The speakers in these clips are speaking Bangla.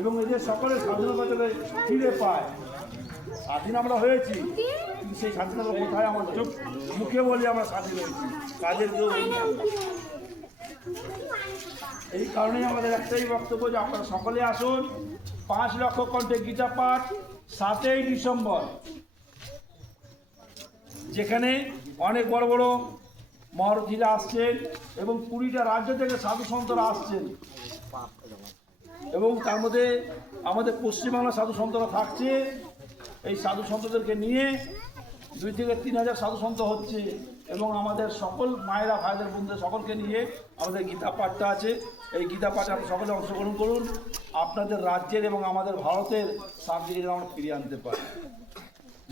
এবং এদের সকলের স্বাধীনতা ফিরে পায়। স্বাধীন আমরা হয়েছি, কিন্তু সেই স্বাধীনতা কোথায়? আমার চোখ মুখে বলি আমরা স্বাধীন হয়েছি, কাজের কেউ এই কারণেই আমাদের একটাই বক্তব্য যে আপনারা সকলে আসুন। 5 লক্ষ কণ্ঠে গীতা পাঠ 7ই ডিসেম্বর, যেখানে অনেক বড় বড় মহারথীরা আসছেন এবং 20টা রাজ্য থেকে সাধু সন্তরা আসছেন, এবং তার মধ্যে আমাদের পশ্চিমবাংলার সাধু সন্তরা থাকছে। এই সাধু সন্তদেরকে নিয়ে 2 থেকে 3 হাজার সাধু সন্ত হচ্ছে, এবং আমাদের সকল মায়েরা ভাইদের বোনদের সকলকে নিয়ে আমাদের গীতা পাঠটা আছে। এই গীতা পাঠে আপনি সকলে অংশগ্রহণ করুন, আপনাদের রাজ্যের এবং আমাদের ভারতের শান্তিকে যেন আমরা ফিরিয়ে আনতে পারি।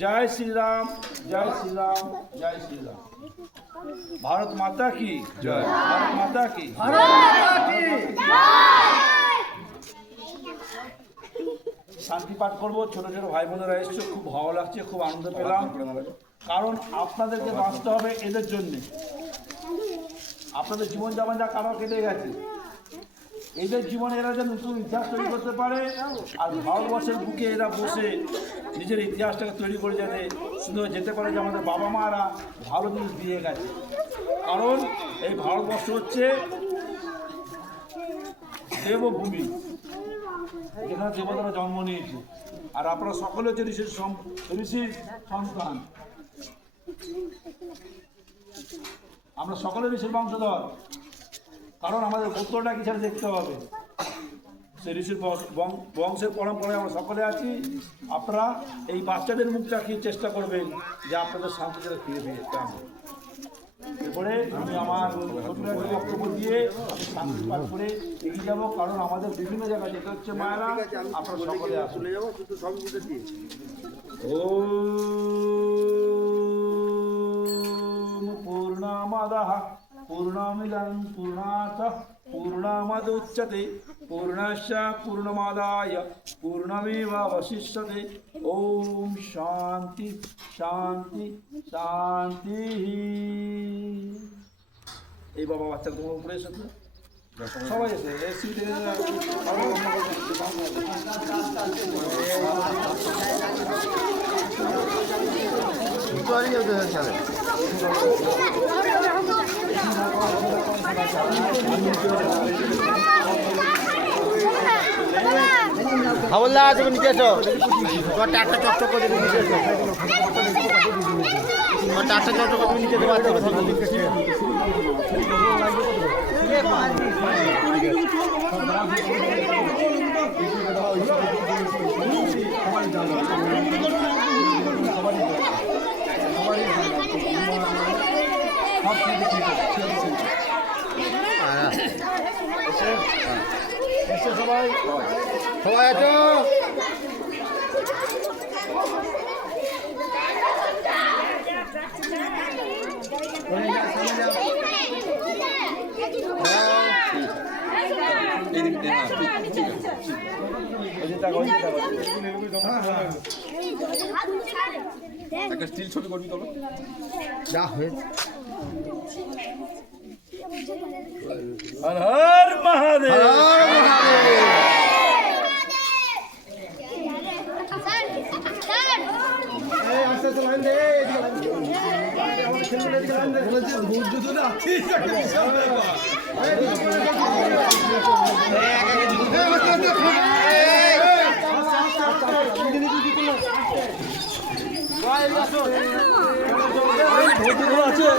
জয় শ্রীরাম, জয় শ্রীরাম, জয় শ্রীরাম। ভারত মাতা কি জয়, ভারত মাতা কি শান্তি পাঠ করবো। ছোট ছোট ভাই বোনেরা এসছে, খুব ভালো লাগছে, খুব আনন্দ পেলাম। কারণ আপনাদেরকে বাঁচতে হবে এদের জন্যে। আপনাদের জীবনযাপন যা কারো কেটে গেছে, এদের জীবনে এরা যেন নতুন ইতিহাস তৈরি করতে পারে, আর ভারতবর্ষের বুকে এরা বসে নিজের ইতিহাসটাকে তৈরি করে যাতে সুন্দর যেতে পারে, যে আমাদের বাবা মারা ভালো জিনিস দিয়ে গেছে। কারণ এই ভারতবর্ষ হচ্ছে দেবভূমি, যেখানে দেবতারা জন্ম নিয়েছে, আর আপনারা সকলে হচ্ছে ঋষির সন্তান। আমরা সকলে ঋষির বংশধর, কারণ আমাদের গোত্রটা কি সেটা দেখতে হবে। সেই ঋষির বংশের পরম্পরায় আমরা সকলে আছি। আপনারা এই বাচ্চাদের মুখটা কি চেষ্টা করবেন যে আপনাদের শান্তিতে ফিরে ফিরে আনবে। এরপরে আমি আমার বক্তব্য দিয়ে শান্তি পাঠ করে এগিয়ে যাবো, কারণ আমাদের বিভিন্ন জায়গায় যেটা হচ্ছে মায়েরা, আপনারা সকলে আসলে যাবো শুধু সব দিয়ে। ওম পূর্ণমাদাঃ পূর্ণমিদং পূর্ণাৎ পূর্ণমুদচ্যতে পূর্ণস্য পূর্ণমাদায় পূর্ণমেবাবশিষ্যতে। ওম শান্তি শান্তি শান্তি। এই বাবা বাচ্চা তোমার উপরে এসেছে, সবাই এসে হাওলা তুমি নিচে এসো, তোমার টাকটা চকচক করে তুমি নিচে এসো, তোমার টাকটা চকচক করে তুমি নিচে এসো। সবাই সবাই আছো। একটা স্টিল ছবি করবি তোলো যা হয়েছে। হর হর মহাদেব। আছে